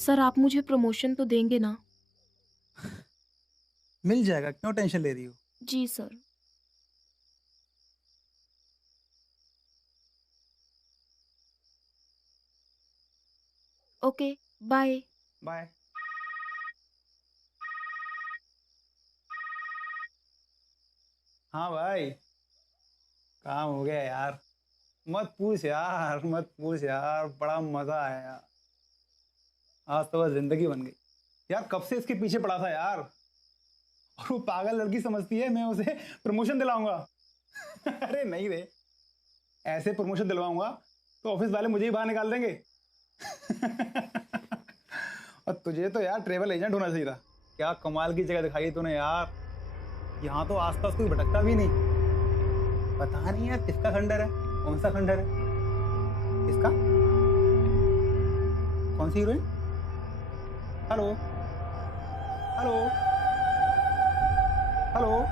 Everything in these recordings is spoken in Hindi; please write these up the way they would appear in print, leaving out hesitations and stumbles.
सर आप मुझे प्रमोशन तो देंगे ना? मिल जाएगा, क्यों टेंशन ले रही हो? जी सर। Okay, bye. बाय। हाँ भाई, काम हो गया यार। मत पूछ यार, मत पूछ यार, बड़ा मजा आया यार। आज तो बस जिंदगी बन गई यार। कब से इसके पीछे पड़ा था यार, और वो पागल लड़की समझती है मैं उसे प्रमोशन दिलाऊंगा। अरे नहीं रे, ऐसे प्रमोशन दिलवाऊंगा तो ऑफिस वाले मुझे ही बाहर निकाल देंगे। और तुझे तो यार ट्रेवल एजेंट होना चाहिए था। क्या कमाल की जगह दिखाई तूने यार। यहाँ तो आसपास कोई भटकता भी नहीं। पता नहीं यार किसका खंडर है, कौन सा खंडर है, किसका, कौन सी heroine. Hello, hello, hello.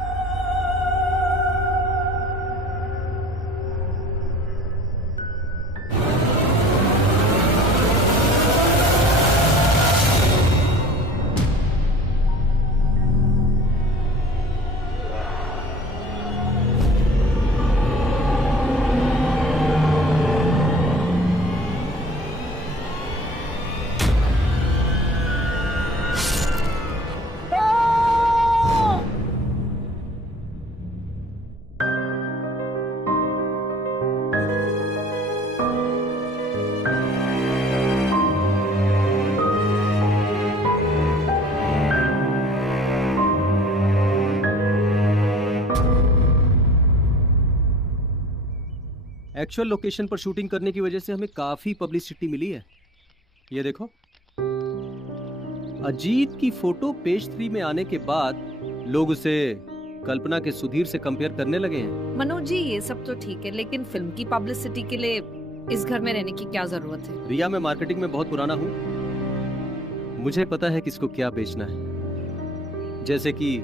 Actual location पर शूटिंग करने की वजह से हमें काफी पब्लिसिटी मिली है। ये देखो, अजीत की फोटो पेज 3 में आने के बाद लोग उसे कल्पना के सुधीर से कंपेयर करने लगे हैं। मनोज जी ये सब तो ठीक है, लेकिन फिल्म की पब्लिसिटी के लिए इस घर में रहने की क्या जरूरत है? रिया, मैं मार्केटिंग में बहुत पुराना हूँ। मुझे पता है किसको क्या बेचना है। जैसे कि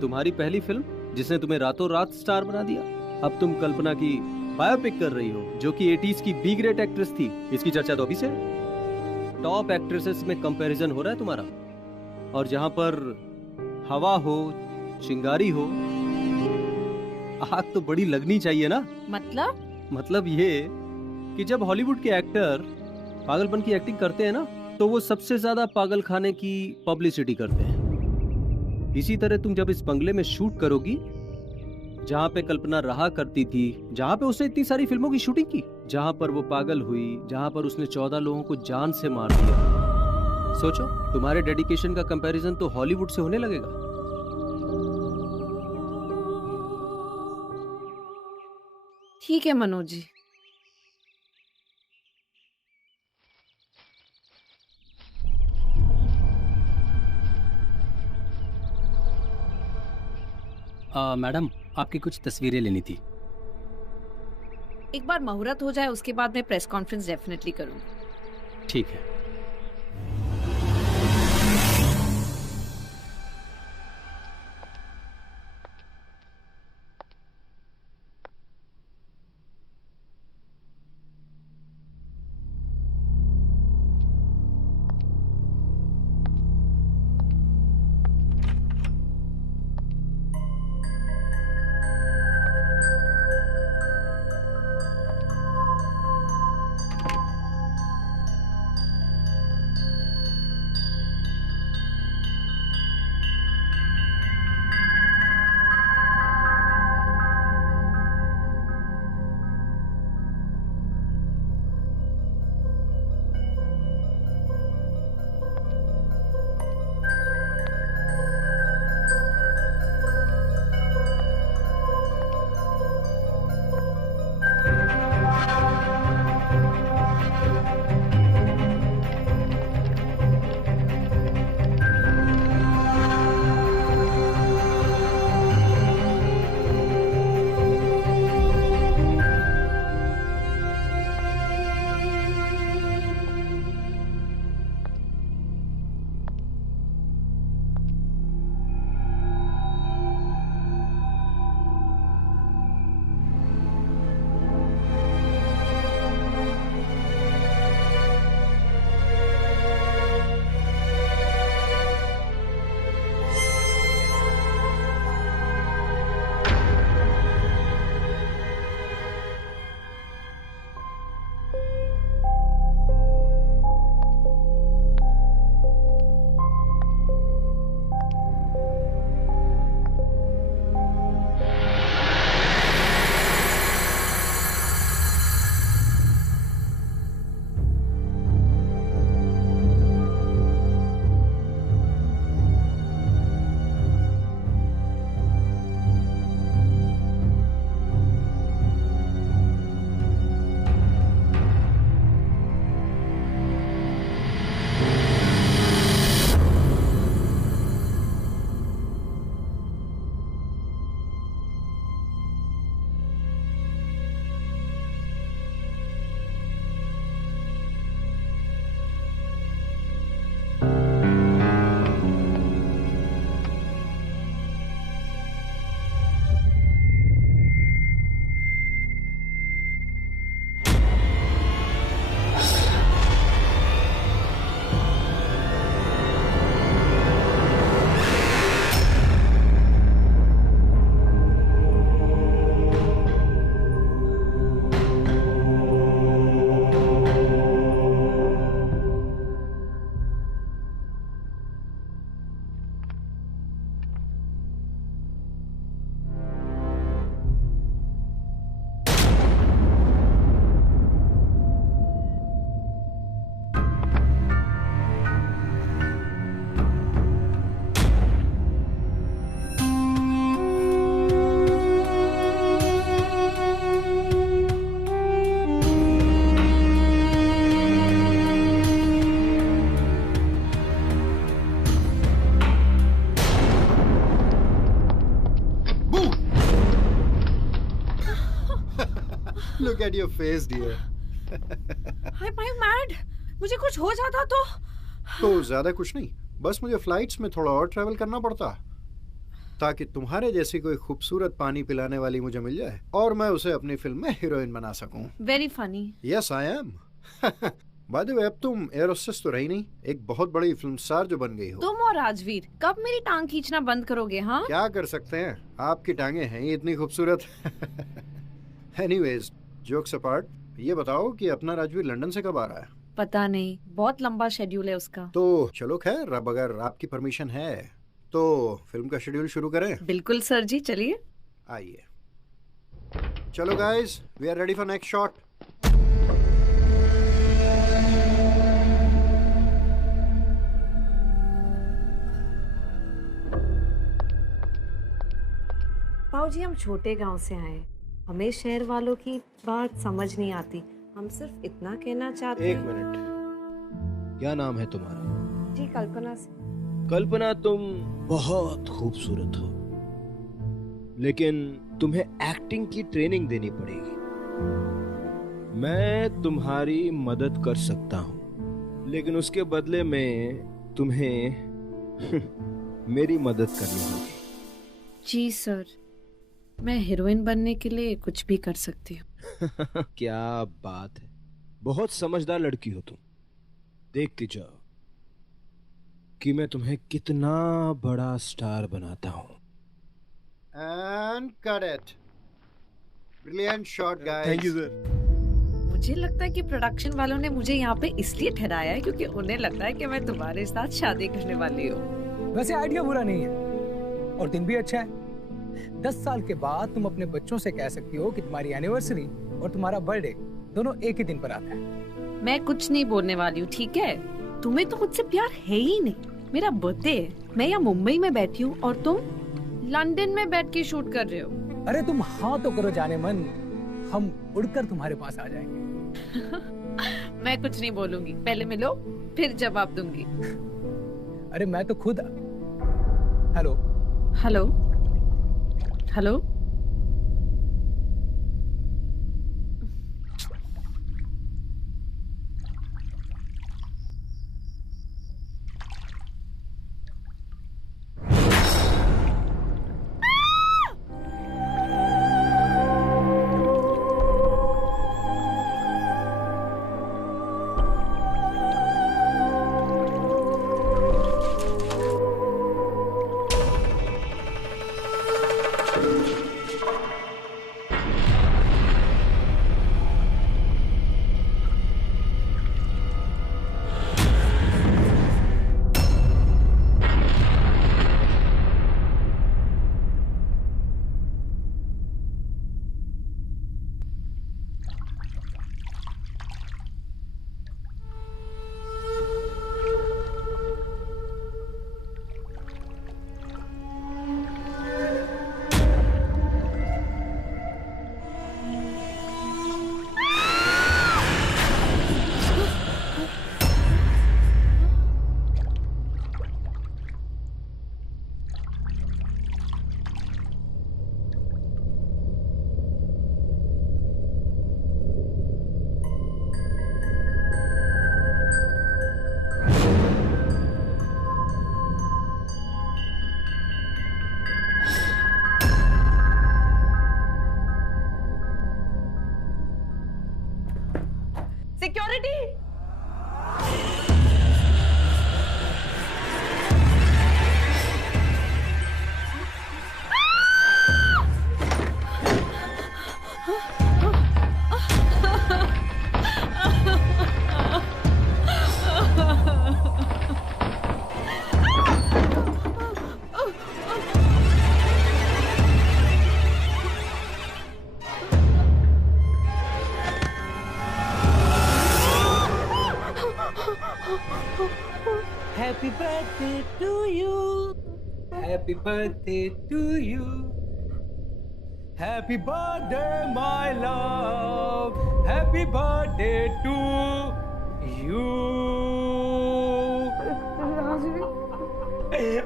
तुम्हारी पहली फिल्म जिसने तुम्हें रातों रात स्टार बना दिया। अब तुम कल्पना की बायोपिक कर रही हो जो कि 80s की बी ग्रेड एक्ट्रेस थी। इसकी चर्चा तो अभी से टॉप एक्ट्रेसेस में कंपैरिजन हो रहा है तुम्हारा। और जहां पर हवा हो, चिंगारी हो, आग तो बड़ी लगनी चाहिए ना। मतलब ये कि जब हॉलीवुड के एक्टर पागलपन की एक्टिंग करते हैं ना, तो वो सबसे ज्यादा पागल खाने की पब्लिसिटी करते हैं। इसी तरह तुम जब इस बंगले में शूट करोगी जहां पे कल्पना रहा करती थी, जहां पे उसने इतनी सारी फिल्मों की शूटिंग की, जहां पर वो पागल हुई, जहां पर उसने 14 लोगों को जान से मार दिया, सोचो तुम्हारे डेडिकेशन का कंपैरिजन तो हॉलीवुड से होने लगेगा। ठीक है मनोज जी। मैडम, आपकी कुछ तस्वीरें लेनी थी। एक बार मुहूर्त हो जाए उसके बाद मैं प्रेस कॉन्फ्रेंस डेफिनेटली करूंगी। ठीक है। Look at your face, dear. Am I mad? मुझे कुछ हो जाता तो? तो ज्यादा कुछ नहीं, बस मुझे फ्लाइट्स में थोड़ा और ट्रैवल करना पड़ता ताकि तुम्हारे जैसी कोई खूबसूरत पानी पिलाने वाली मुझे मिल जाए और मैं उसे अपनी फिल्म में हीरोइन बना सकूं। Very funny. Yes, I am. By the way, अब तुम एयर होस्टेस तो रही नहीं, एक बहुत बड़ी फिल्म स्टार जो बन गई हो। तुम और राजवीर कब मेरी टांग खींचना बंद करोगे? हाँ, क्या कर सकते हैं, आपकी टांगे हैं ही इतनी खूबसूरत। Anyways, jokes apart, ये बताओ कि अपना राजवीर लंदन से कब आ रहा है? पता नहीं, बहुत लंबा शेड्यूल है उसका। तो चलो खैर, अब अगर आपकी परमिशन है तो फिल्म का शेड्यूल शुरू करें। बिल्कुल सर जी, चलिए। आइए। चलो guys, we are ready for next shot. पाऊजी, हम छोटे गांव से आए, हमें शहर वालों की बात समझ नहीं आती। हम सिर्फ इतना कहना चाहते एक हैं। मिनट, क्या नाम है तुम्हारा? जी, कल्पना से। कल्पना, तुम बहुत खूबसूरत हो, लेकिन तुम्हें एक्टिंग की ट्रेनिंग देनी पड़ेगी। मैं तुम्हारी मदद कर सकता हूँ, लेकिन उसके बदले में तुम्हें मेरी मदद करनी होगी। जी सर, मैं हीरोइन बनने के लिए कुछ भी कर सकती हूँ। क्या बात है, बहुत समझदार लड़की हो तुम। देखती जाओ कि मैं तुम्हें कितना बड़ा स्टार बनाता हूँ। And cut it. Brilliant shot guys. Thank you sir. मुझे लगता है कि प्रोडक्शन वालों ने मुझे यहाँ पे इसलिए ठहराया है क्योंकि उन्हें लगता है कि मैं तुम्हारे साथ शादी करने वाली हूँ। वैसे आइडिया बुरा नहीं है और दिन भी अच्छा है। 10 साल के बाद तुम अपने बच्चों से कह सकती हो कि तुम्हारी एनिवर्सरी और तुम्हारा बर्थडे दोनों एक ही दिन पर आता है। मैं कुछ नहीं बोलने वाली हूँ, ठीक है? तुम्हें तो मुझसे प्यार है ही नहीं। मेरा बर्थडे है, मैं यहाँ मुंबई में बैठी हूँ और तुम लंदन में बैठ के शूट कर रहे हो। अरे तुम हाँ तो करो जाने मन, हम उड़कर तुम्हारे पास आ जाएंगे। मैं कुछ नहीं बोलूंगी, पहले मिलो फिर जवाब दूंगी। अरे मैं तो खुद। Hello hello hello. Security. Happy birthday to you. Happy birthday to you. Happy birthday, my love. Happy birthday to you.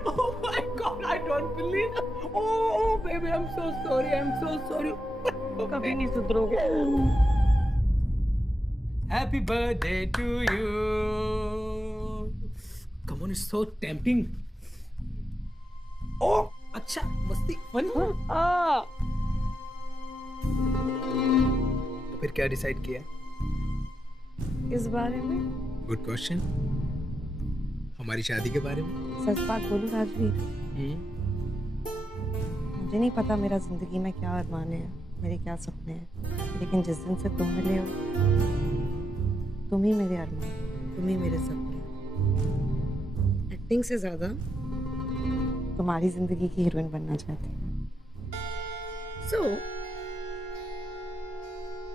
Oh my God, I don't believe it. Oh, baby, I'm so sorry. I'm so sorry. कभी नहीं सुधरोगे। Happy birthday to you. Come on, it's so tempting. Oh, अच्छा मस्ती फन। तो फिर क्या डिसाइड किया? इस बारे में गुड क्वेश्चन। हमारी शादी के बारे में। सच बात बोलूं राजवीर, मुझे नहीं पता मेरा जिंदगी में क्या अरमान है, मेरे क्या सपने हैं, लेकिन जिस दिन से तुम मिले हो, तुम ही मेरे अरमान, तुम ही मेरे सपने। एक्टिंग से ज्यादा तुम्हारी जिंदगी की हीरोइन बनना चाहती हूँ। So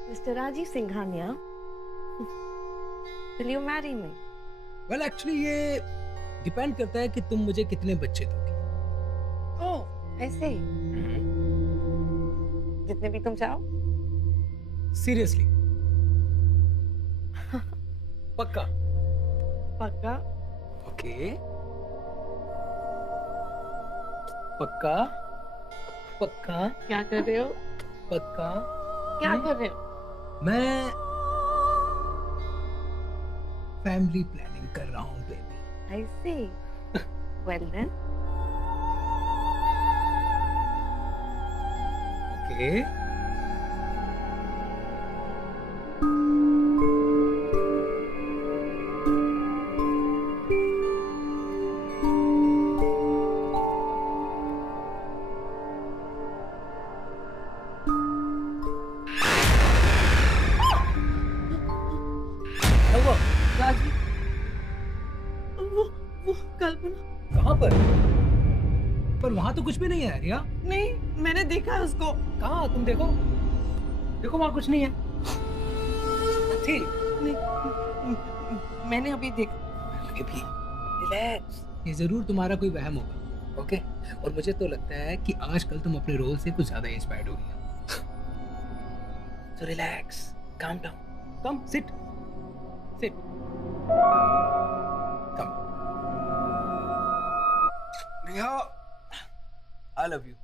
mister Rajeev Singhania, will you marry me? Well, actually ये डिपेंड करता है कि तुम मुझे कितने बच्चे दोगे। ओह, ऐसे ही? जितने भी तुम चाहो। सीरियसली? पक्का? पक्का? ओके। पक्का? पक्का? क्या कर रहे हो? पक्का? क्या कर रहे हो? मैं फैमिली प्लानिंग कर रहा हूँ baby. I see. Well then. Okay. वो कल्पना कहाँ पर वहां तो कुछ भी नहीं है रिया। नहीं, मैंने देखा है उसको। कहाँ? तुम देखो, देखो वहां कुछ नहीं है। थी नहीं, मैंने अभी देखा। बेबी रिलैक्स, ये जरूर तुम्हारा कोई वहम होगा। ओके, और मुझे तो लगता है कि आजकल तुम अपने रोल से कुछ ज्यादा इंस्पायर्ड हो गई हो। So relax, calm down. Come, sit. Sit. Come. Neha, I love you.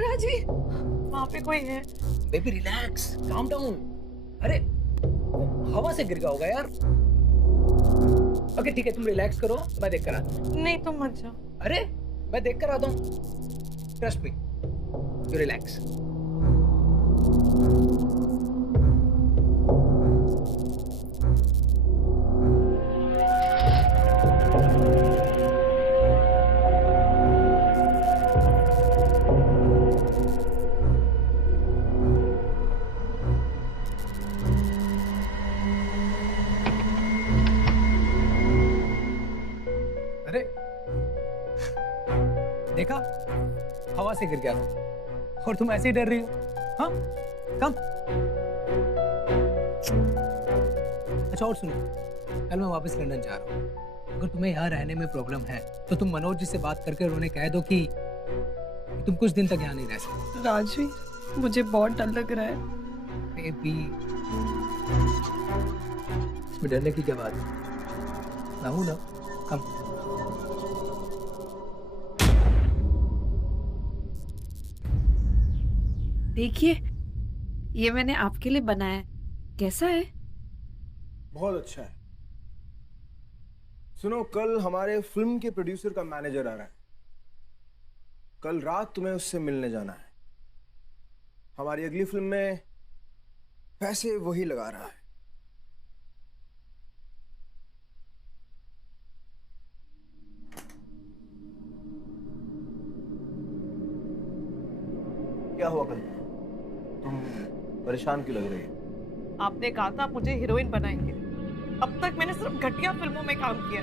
Rajveer, वहाँ पे कोई है। Baby relax, calm down. अरे वो हवा से गिर गया होगा यार। ओके ठीक है, तुम रिलैक्स करो, मैं देख कर आता हूँ। नहीं, तुम मत जाओ। अरे मैं देख कर आता हूँ, ट्रस्ट मी, यू रिलैक्स। अरे देखा, हवा से गिर गया था और तुम ऐसे ही डर रही हो। हाँ कम। अच्छा और सुनो, कल मैं वापस लंदन जा रहा हूँ। अगर तुम्हें यहाँ रहने में प्रॉब्लम है तो तुम मनोज जी से बात करके उन्हें कह दो कि तुम कुछ दिन तक यहाँ नहीं रह सकते। राजवीर, मुझे बहुत डर लग रहा है। बेबी, इसमें डरने की क्या बात है? ना हूँ ना, कम। देखिए, ये मैंने आपके लिए बनाया। कैसा है? बहुत अच्छा है। सुनो, कल हमारे फिल्म के प्रोड्यूसर का मैनेजर आ रहा है। कल रात तुम्हें उससे मिलने जाना है। हमारी अगली फिल्म में पैसे वही लगा रहा है। क्या हुआ कल? तुम परेशान क्यों लग रही है? आपने कहा था मुझे हीरोइन बनाएंगे। अब तक मैंने सिर्फ घटिया फिल्मों में काम किया।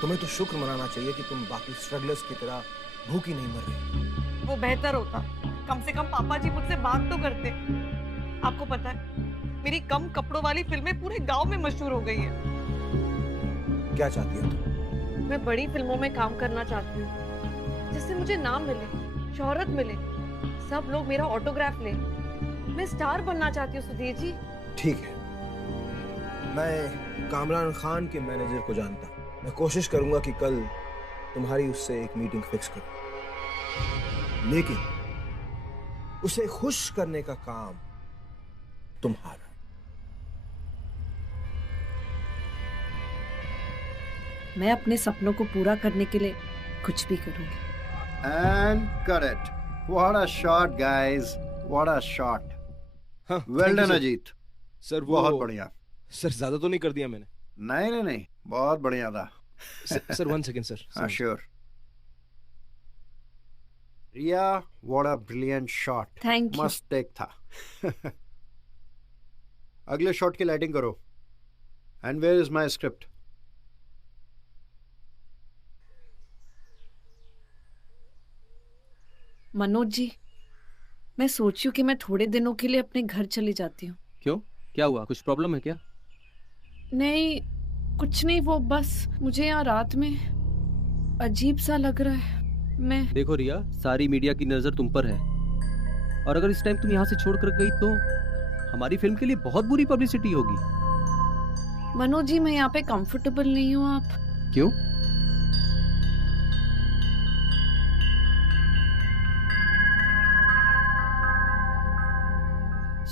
तुम्हें तो शुक्र मनाना चाहिए कि तुम बाकी स्ट्रगलर्स की तरह भूखी नहीं मर रही। वो बेहतर होता। कम से कम पापा जी मुझसे बात तो करते। आपको पता है, मेरी कम कपड़ों वाली फिल्में पूरे गांव में मशहूर हो गई है। क्या चाहती हो तुम? मैं बड़ी फिल्मों में काम करना चाहती हूँ, जिससे मुझे नाम मिले, शोहरत मिले, सब लोग मेरा ऑटोग्राफ ले। मैं स्टार बनना चाहती हूँ सुधीर जी। ठीक है, मैं कामरान खान के मैनेजर को जानता हूँ। मैं कोशिश करूंगा कि कल तुम्हारी उससे एक मीटिंग फिक्स करूं, लेकिन उसे खुश करने का काम तुम्हारा। मैं अपने सपनों को पूरा करने के लिए कुछ भी करूंगी। And cut it. What a shot, guys. What a shot. Well done, Ajit. Sir वो बहुत बढ़िया। सर ज्यादा तो नहीं कर दिया मैंने? नहीं, बहुत बढ़िया था। Sir 1 second sir. हाँ, sure. Riya, what a brilliant shot. Thank you. मस्त टेक था। अगले शॉट की लाइटिंग करो। And where is my script? Manoj ji, मैं सोची हूँ कि मैं थोड़े दिनों के लिए अपने घर चली जाती हूँ। क्यों, क्या हुआ, कुछ प्रॉब्लम है क्या? नहीं, कुछ नहीं, वो बस मुझे यहाँ रात में अजीब सा लग रहा है। मैं देखो रिया, सारी मीडिया की नजर तुम पर है, और अगर इस टाइम तुम यहाँ से छोड़कर गई तो हमारी फिल्म के लिए बहुत बुरी पब्लिसिटी होगी। मनोज जी, मैं यहाँ पे कंफर्टेबल नहीं हूँ। आप क्यों?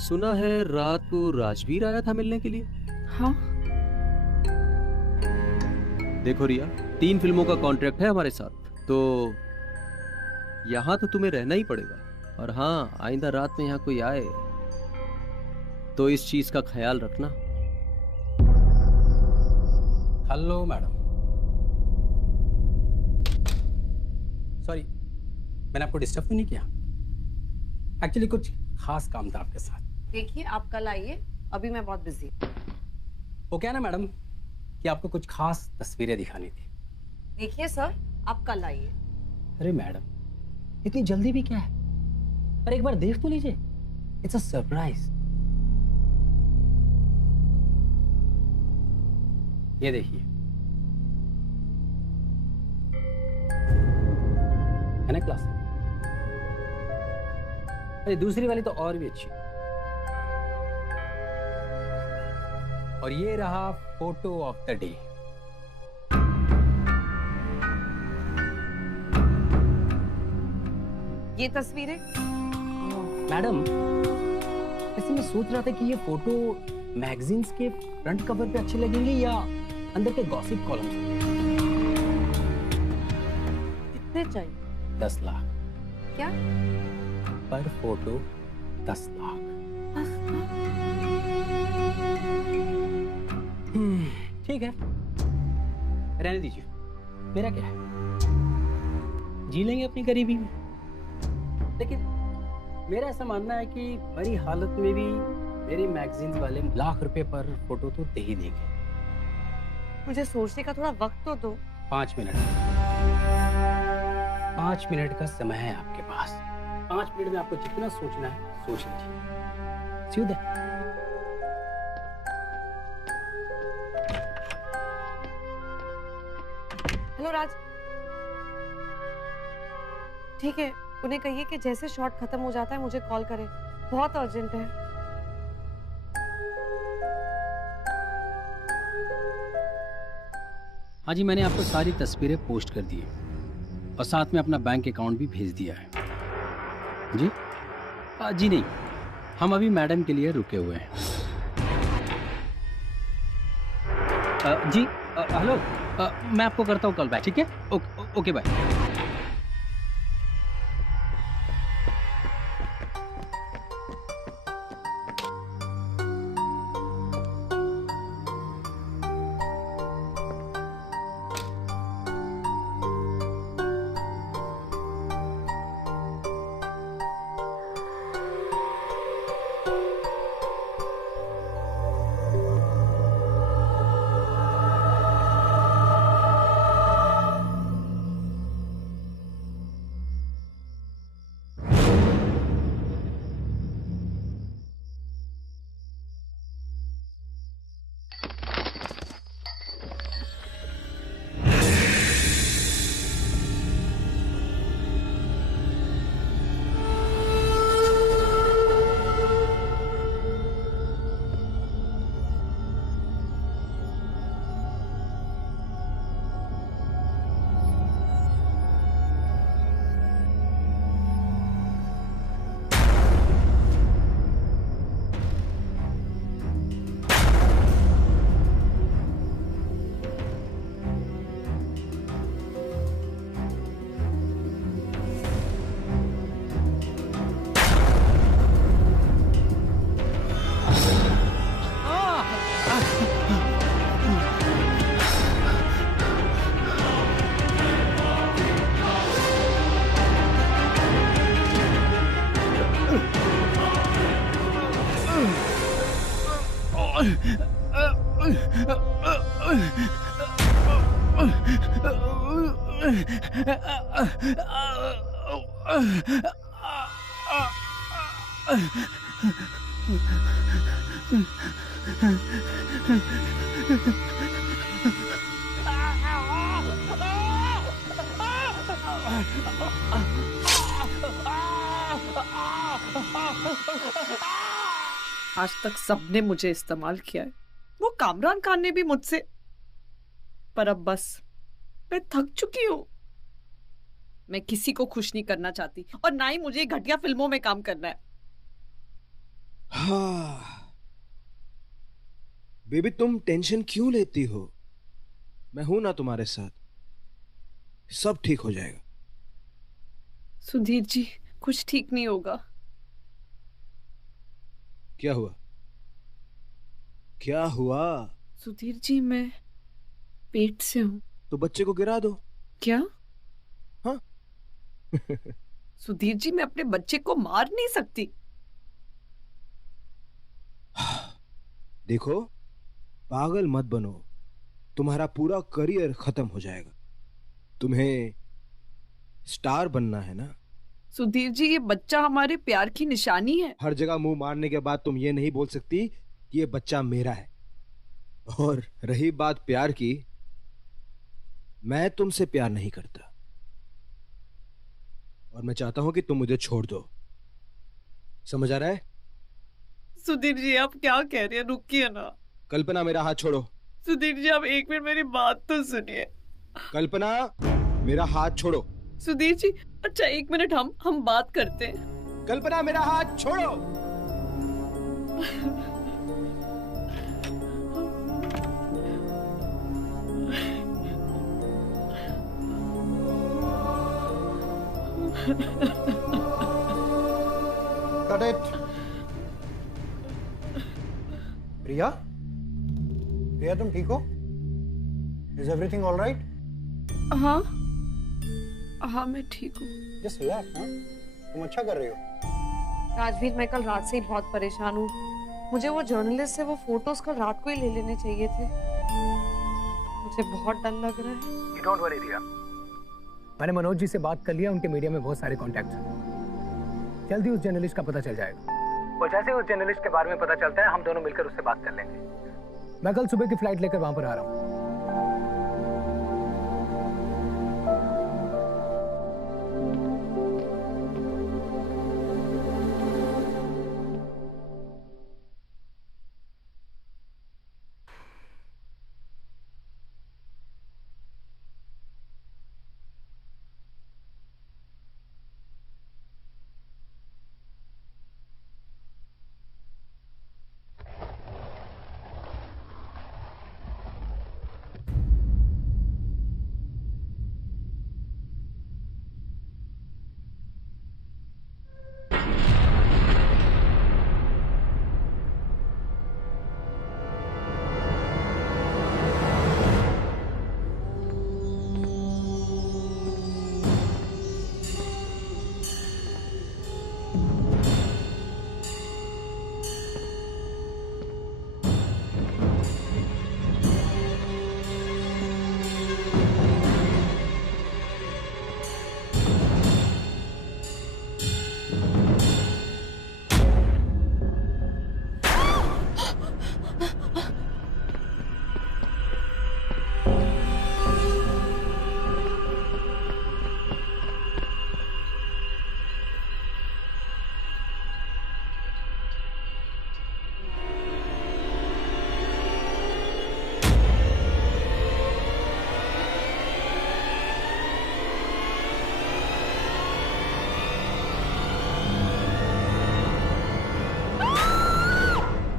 सुना है रात को राजवीर आया था मिलने के लिए। हाँ। देखो रिया, 3 फिल्मों का कॉन्ट्रैक्ट है हमारे साथ, तो यहाँ तो तुम्हें रहना ही पड़ेगा। और हाँ, आइंदा रात में यहाँ कोई आए तो इस चीज का ख्याल रखना। हेलो मैडम, सॉरी मैंने आपको डिस्टर्ब तो नहीं किया? एक्चुअली कुछ खास काम था आपके साथ। देखिए, आप कल आइए, अभी मैं बहुत बिजी हूँ। वो क्या ना मैडम कि आपको कुछ खास तस्वीरें दिखानी थी। देखिए सर, आप कल आइए। अरे मैडम, इतनी जल्दी भी क्या है? पर एक बार देख तो लीजिए, इट्स अ सरप्राइज। ये देखिए, है ना क्लास? अरे दूसरी वाली तो और भी अच्छी। और ये रहा फोटो ऑफ द डे। ये तस्वीरें मैडम, ऐसे मैं सोच रहा था कि ये फोटो मैगजीन्स के फ्रंट कवर पे अच्छे लगेंगे या अंदर के गॉसिप कॉलम्स। कितने चाहिए? 10 लाख। क्या? पर फोटो 10 लाख। ठीक है, रहने दीजिए, मेरा क्या है, जी लेंगे अपनी गरीबी में। लेकिन मेरा ऐसा मानना है कि बड़ी हालत में भी मेरी मैगजीन वाले लाख रुपए पर फोटो तो दे ही देंगे। मुझे सोचने का थोड़ा वक्त तो दो। 5 मिनट। 5 मिनट का समय है आपके पास। 5 मिनट में आपको जितना सोचना है सोच लीजिए। सीधे। हेलो राज, ठीक है, उन्हें कहिए कि जैसे शॉट खत्म हो जाता है मुझे कॉल करे, बहुत अर्जेंट है। हाँ जी, मैंने आपको सारी तस्वीरें पोस्ट कर दी है और साथ में अपना बैंक अकाउंट भी भेज दिया है। जी जी नहीं, हम अभी मैडम के लिए रुके हुए हैं। जी हेलो, मैं आपको करता हूँ कॉल बैक, ठीक है? Okay bye. आज तक सबने मुझे इस्तेमाल किया है, वो कामरान खान ने भी मुझसे, पर अब बस मैं थक चुकी हूँ। मैं किसी को खुश नहीं करना चाहती और ना ही मुझे घटिया फिल्मों में काम करना है। हाँ बेबी, तुम टेंशन क्यों लेती हो? मैं हूं ना तुम्हारे साथ, सब ठीक हो जाएगा। सुधीर जी, कुछ ठीक नहीं होगा। क्या हुआ? क्या हुआ? सुधीर जी, मैं पेट से हूँ। तो बच्चे को गिरा दो। क्या? हाँ? सुधीर जी, मैं अपने बच्चे को मार नहीं सकती। देखो, पागल मत बनो, तुम्हारा पूरा करियर खत्म हो जाएगा। तुम्हें स्टार बनना है ना? सुधीर जी, ये बच्चा हमारे प्यार की निशानी है। हर जगह मुंह मारने के बाद तुम ये नहीं बोल सकती कि ये बच्चा मेरा है। और रही बात प्यार की, मैं तुमसे प्यार नहीं करता और मैं चाहता हूं कि तुम मुझे छोड़ दो। समझ आ रहा है? सुधीर जी, आप क्या कह रहे हैं? रुकिए ना। कल्पना, मेरा हाथ छोड़ो। सुधीर जी, आप एक मिनट मेरी बात तो सुनिए। कल्पना, मेरा हाथ छोड़ो। सुधीर जी, अच्छा एक मिनट, हम बात करते हैं। कल्पना, मेरा हाथ छोड़ो। Cut it. प्रिया, प्रिया तुम ठीक हो? Is everything all right? हाँ हाँ, मैं ठीक हूँ। Just relax, हाँ? तुम अच्छा कर रही हो। राजवीर, मैं कल रात से ही बहुत परेशान हूँ। मुझे वो जर्नलिस्ट से वो फोटोज कल रात को ही ले लेने चाहिए थे। मुझे बहुत डर लग रहा है। You don't worry, रिया। मैंने मनोज जी से बात कर लिया, उनके मीडिया में बहुत सारे कॉन्टैक्ट्स हैं। जल्दी उस जर्नलिस्ट का पता चल जाएगा और जैसे उस जर्नलिस्ट के बारे में पता चलता है, हम दोनों मिलकर उससे बात कर लेंगे। मैं कल सुबह की फ्लाइट लेकर वहां पर आ रहा हूँ।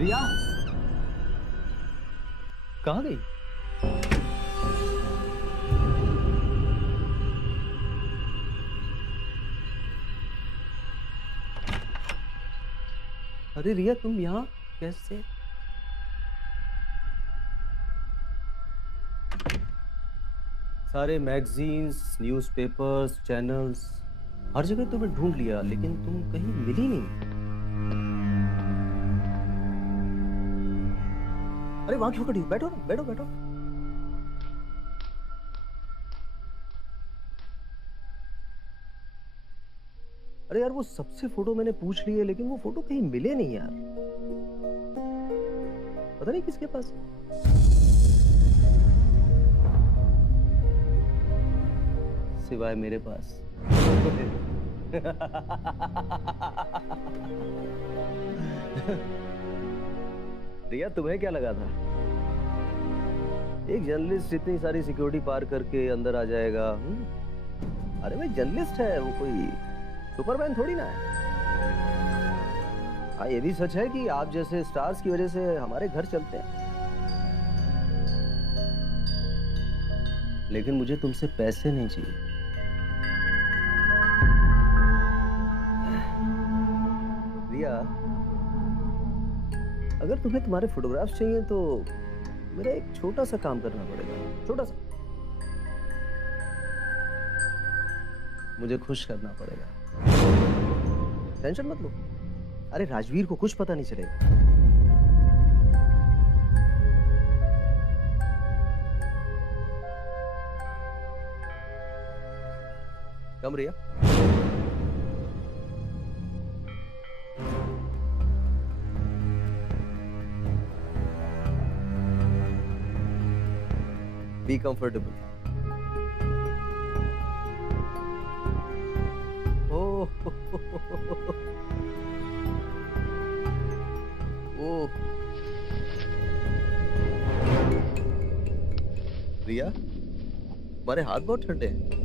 रिया कहाँ गई? अरे रिया, तुम यहाँ कैसे? सारे मैगजीन्स, न्यूज़पेपर्स, चैनल्स, हर जगह तुम्हें ढूंढ लिया, लेकिन तुम कहीं मिली नहीं। अरे वहां क्यों खड़ी हो? बैठो ना, बैठो बैठो। अरे यार वो सबसे फोटो मैंने पूछ ली है, लेकिन वो फोटो कहीं मिले नहीं यार। पता नहीं किसके पास है। सिवाय मेरे पास। रिया, तुम्हें क्या लगा था एक जर्नलिस्ट इतनी सारी सिक्योरिटी पार करके अंदर आ जाएगा? अरे भाई जर्नलिस्ट है, वो कोई सुपरमैन थोड़ी ना है। हाँ ये भी सच है कि आप जैसे स्टार्स की वजह से हमारे घर चलते हैं, लेकिन मुझे तुमसे पैसे नहीं चाहिए। रिया, अगर तुम्हें तुम्हारे फोटोग्राफ्स चाहिए तो मेरा एक छोटा सा काम करना पड़ेगा, छोटा सा। मुझे खुश करना पड़ेगा। टेंशन मत लो, अरे राजवीर को कुछ पता नहीं चलेगा। कम रिया। Be comfortable. Oh. Oh. रिया, तुम्हारे हाथ बहुत ठंडे हैं।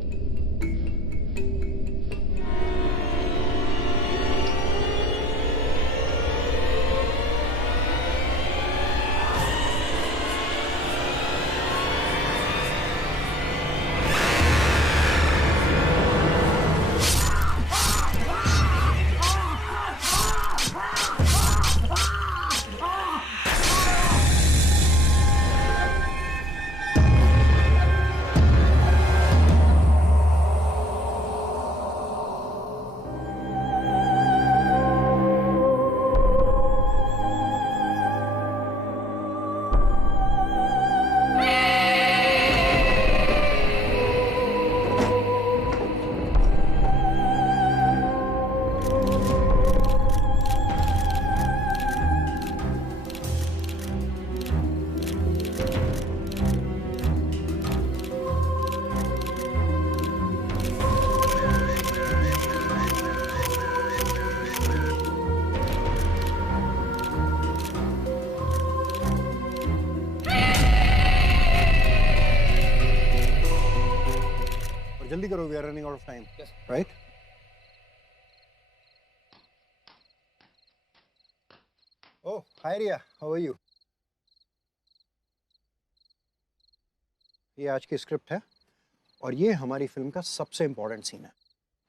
जल्दी करो, we are running out of time, right? Oh hi Riya, how are you? ये आज की स्क्रिप्ट है और ये हमारी फिल्म का सबसे इंपॉर्टेंट सीन है,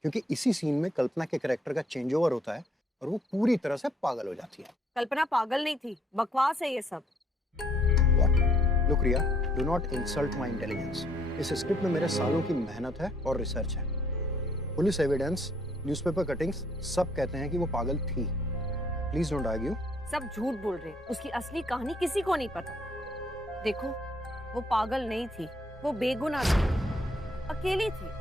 क्योंकि इसी सीन में कल्पना के कैरेक्टर का चेंज ओवर होता है और वो पूरी तरह से पागल हो जाती है। कल्पना पागल नहीं थी, बकवास है ये सब। Look Riya, do not insult my intelligence. इस स्क्रिप्ट में मेरे सालों की मेहनत है और रिसर्च है। पुलिस एविडेंस, न्यूज़पेपर कटिंग्स सब कहते हैं कि वो पागल थी। Please don't argue. सब झूठ बोल रहे, उसकी असली कहानी किसी को नहीं पता। देखो, वो पागल नहीं थी, वो बेगुनाह थी, अकेली थी।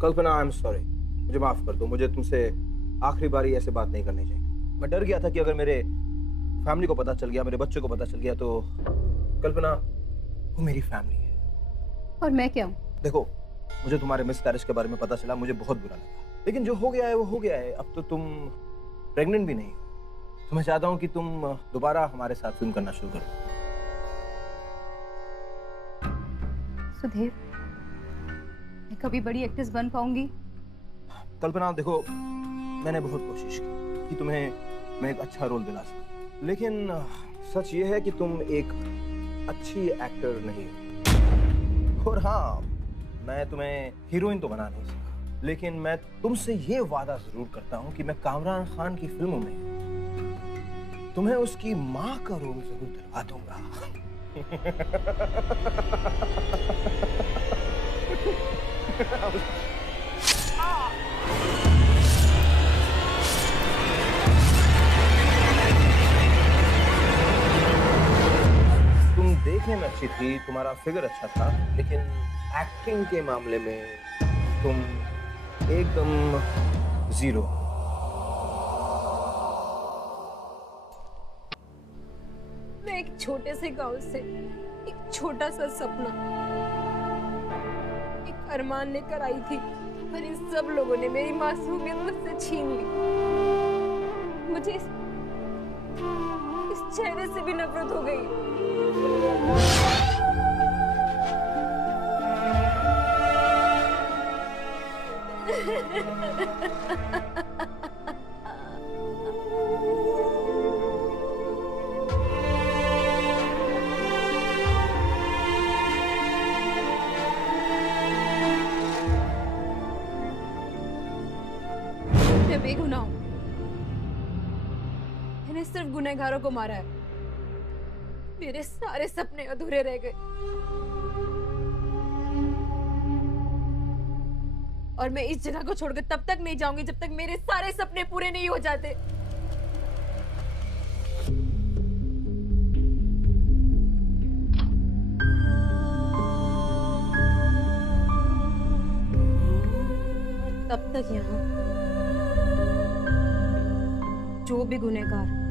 कल्पना, आई एम सॉरी, मुझे माफ कर दो। मुझे तुमसे आखिरी बारी ऐसे बात नहीं करनी चाहिए। मैं डर गया था कि अगर मेरे फैमिली को पता चल गया, मेरे बच्चों को पता चल गया तो। कल्पना, वो मेरी फैमिली है। और मैं क्या हूँ? देखो, मुझे तुम्हारे मिसकैरेज के बारे में पता चला, मुझे बहुत बुरा लगा, लेकिन जो हो गया है वो हो गया है। अब तो तुम प्रेग्नेंट भी नहीं हो, तो मैं चाहता हूँ कि तुम दोबारा हमारे साथ फिल्म करना शुरू करो। सुधीर, मैं कभी बड़ी एक्ट्रेस बन पाऊंगी? कल्पना देखो, मैंने बहुत कोशिश की कि तुम्हें मैं एक अच्छा रोल दिला सकूं, लेकिन सच ये है कि तुम एक अच्छी एक्टर नहीं हो। और हाँ, मैं तुम्हें हीरोइन तो बना नहीं सकता, लेकिन मैं तुमसे ये वादा जरूर करता हूँ कि मैं कामरान खान की फिल्मों में तुम्हें उसकी माँ का रोल जरूर दिलवा दूंगा। तुम देखने में अच्छी थी, तुम्हारा फिगर अच्छा था, लेकिन एक्टिंग के मामले में तुम एकदम जीरो। मैं एक छोटे से गांव से एक छोटा सा सपना, एक अरमान लेकर आई थी, पर इन सब लोगों ने मेरी मासूमियत मुझसे छीन ली। मुझे इस चेहरे से भी नफरत हो गई। मैं बेगुनाह हूं। मैंने सिर्फ गुनहगारों को मारा है। मेरे सारे सपने अधूरे रह गए और मैं इस जगह को छोड़कर तब तक नहीं जाऊंगी जब तक मेरे सारे सपने पूरे नहीं हो जाते। तब तक यहाँ जो भी गुनहगार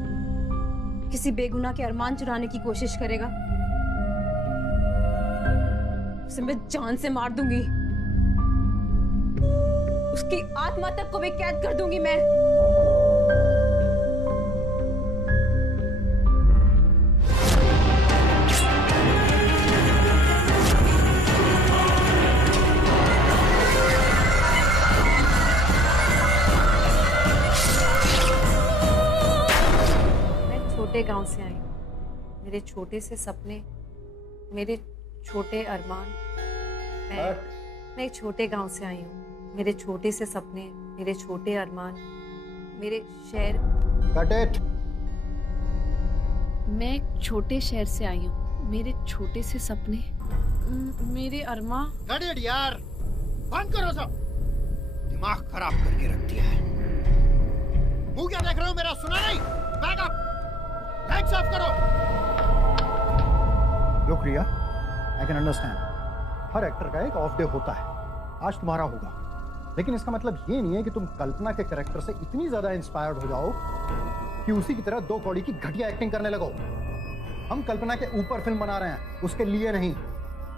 किसी बेगुनाह के अरमान चुराने की कोशिश करेगा, उसे मैं जान से मार दूंगी। उसकी आत्मा तक को भी कैद कर दूंगी मैं। छोटे गांव से आई हूँ। मेरे छोटे से सपने, मेरे छोटे अरमान। मैं एक छोटे गांव से आई हूँ। मेरे छोटे से सपने, मेरे छोटे अरमान, मेरे शहर। Cut it. मैं एक छोटे शहर से आई हूँ। मेरे छोटे से सपने, मेरे अरमान। Cut it यार, बंद करो सब। दिमाग खराब करके रख दिया है। मुंह क्या देख रहे हो मेरा, सुना नहीं? Back up. लाइट ऑफ करो। Look Riya, I can understand. हर एक्टर का एक ऑफ डे होता है। आज तुम्हारा होगा, लेकिन इसका मतलब ये नहीं है कि तुम कल्पना के कैरेक्टर से इतनी ज्यादा इंस्पायर्ड हो जाओ कि उसी की तरह 2 कौड़ी की घटिया एक्टिंग करने लगो। हम कल्पना के ऊपर फिल्म बना रहे हैं, उसके लिए नहीं,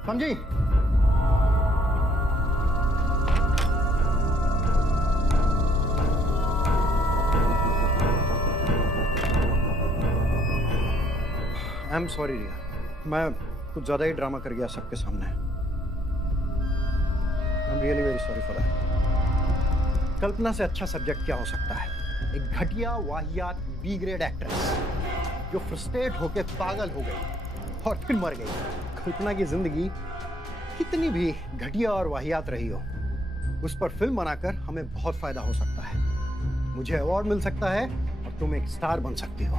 समझी? आई एम सॉरी रिया, मैं कुछ ज्यादा ही ड्रामा कर गया सबके सामने। I am really very sorry for that. कल्पना से अच्छा सब्जेक्ट क्या हो सकता है? एक घटिया वाहियात बी ग्रेड एक्ट्रेस जो फ्रस्ट्रेट होकर पागल हो गई और फिर मर गई। कल्पना की जिंदगी कितनी भी घटिया और वाहियात रही हो, उस पर फिल्म बनाकर हमें बहुत फायदा हो सकता है। मुझे अवार्ड मिल सकता है और तुम एक स्टार बन सकती हो।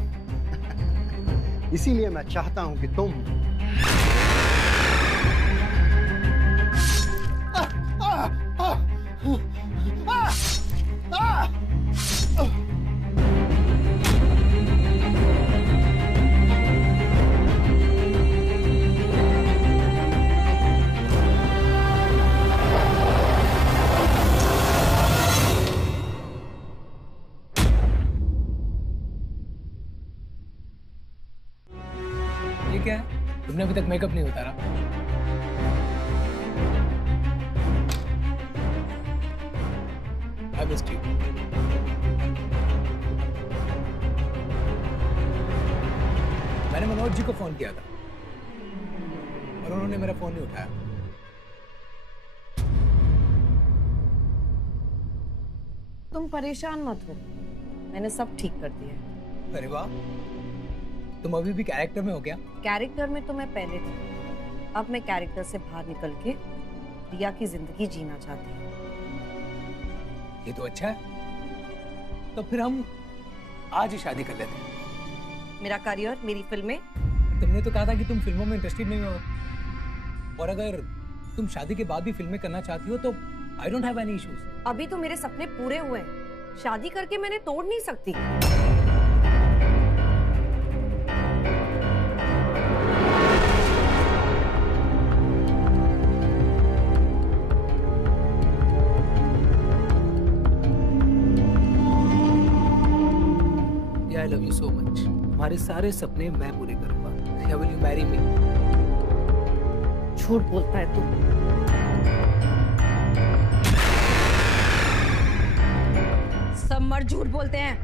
इसीलिए मैं चाहता हूं कि तुम क्या है? तुमने अभी तक मेकअप नहीं उतारा। I missed you. मैंने मनोज जी को फोन किया था और उन्होंने मेरा फोन नहीं उठाया। तुम परेशान मत हो, मैंने सब ठीक कर दिया है। अरे वाह, तुम अभी भी कैरेक्टर में हो क्या? कैरेक्टर में तो मैं पहले थी, अब मैं कैरेक्टर से बाहर निकल के रिया की जिंदगी जीना चाहती हूँ। ये तो अच्छा है, तो फिर हम आज ही शादी कर लेते हैं। मेरा करियर, मेरी फिल्में। तुमने तो कहा था कि तुम फिल्मों में इंटरेस्टेड नहीं हो, और अगर तुम शादी के बाद भी फिल्में करना चाहती हो तो I don't have any issues. अभी तो मेरे सपने पूरे हुए हैं, शादी करके मैंने तोड़ नहीं सकती। I love you so much. हमारे सारे सपने मैं पूरे करूंगा। Will you marry me? झूठ बोलता है तू। सब मर्द झूठ बोलते हैं।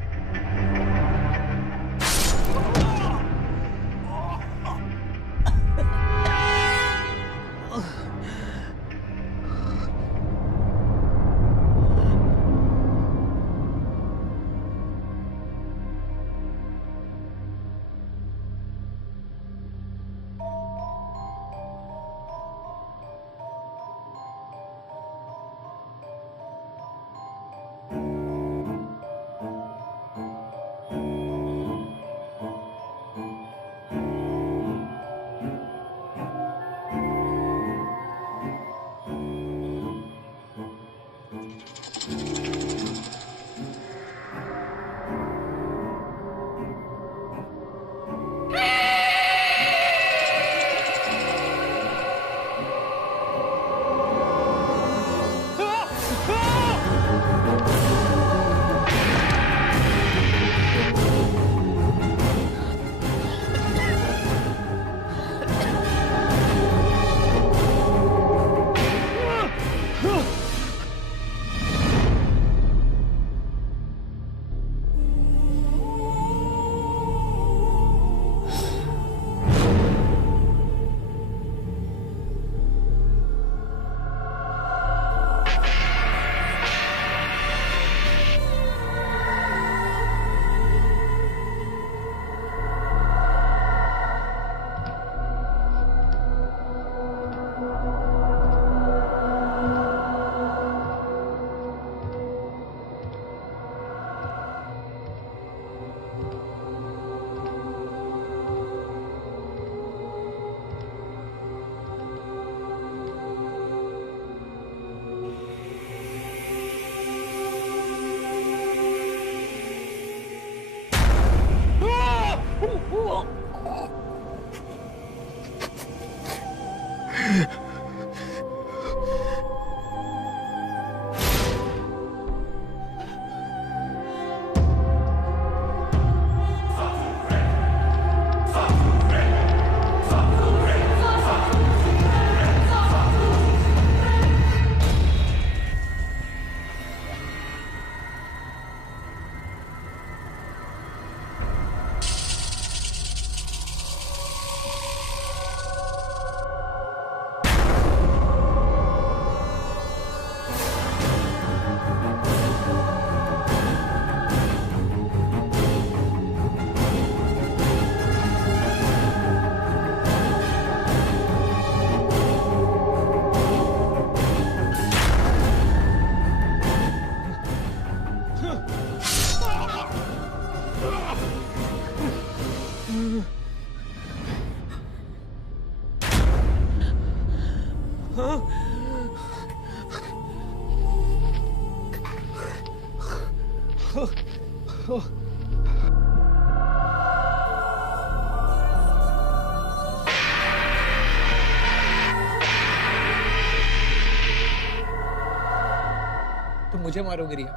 तुम मुझे मारोगे रिया?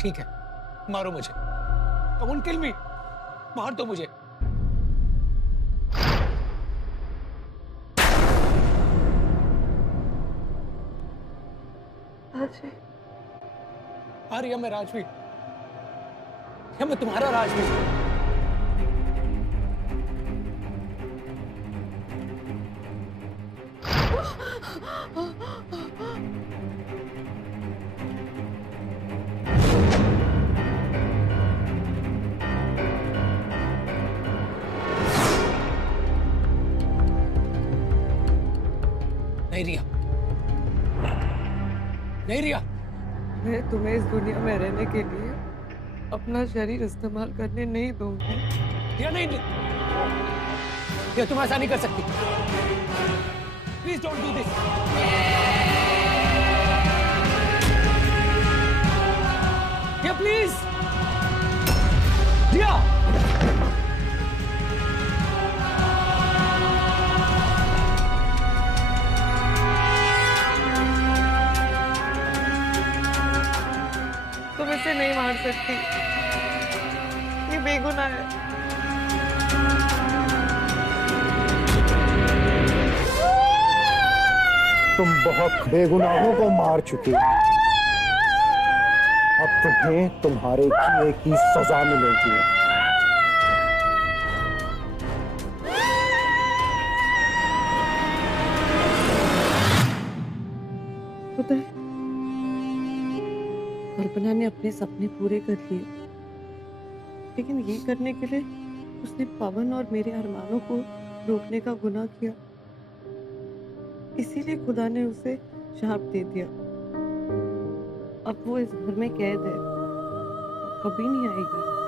ठीक है, मारो मुझे। कम ऑन, किल मी। मार दो मुझे। हाँ रिया, मैं राजवीर। या मैं तुम्हारा राजवीर। नहीं रिया, नहीं रिया। मैं तुम्हें इस दुनिया में रहने के लिए अपना शरीर इस्तेमाल करने नहीं दूंगी। रिया नहीं, रिया तुम ऐसा नहीं कर सकती। Please don't do this. Riya please, Riya. तुम इसे नहीं मार सकती, ये बेगुनाह है। तुम बहुत बेगुनाहों को मार चुकी हो, अब तुम्हें तुम्हारे किए की सजा मिलेगी। पता है, कल्पना ने अपने सपने पूरे कर लिए, लेकिन ये करने के लिए उसने पवन और मेरे अरमानों को रोकने का गुनाह किया। इसीलिए खुदा ने उसे शाप दे दिया। अब वो इस घर में कैद है, कभी नहीं आएगी।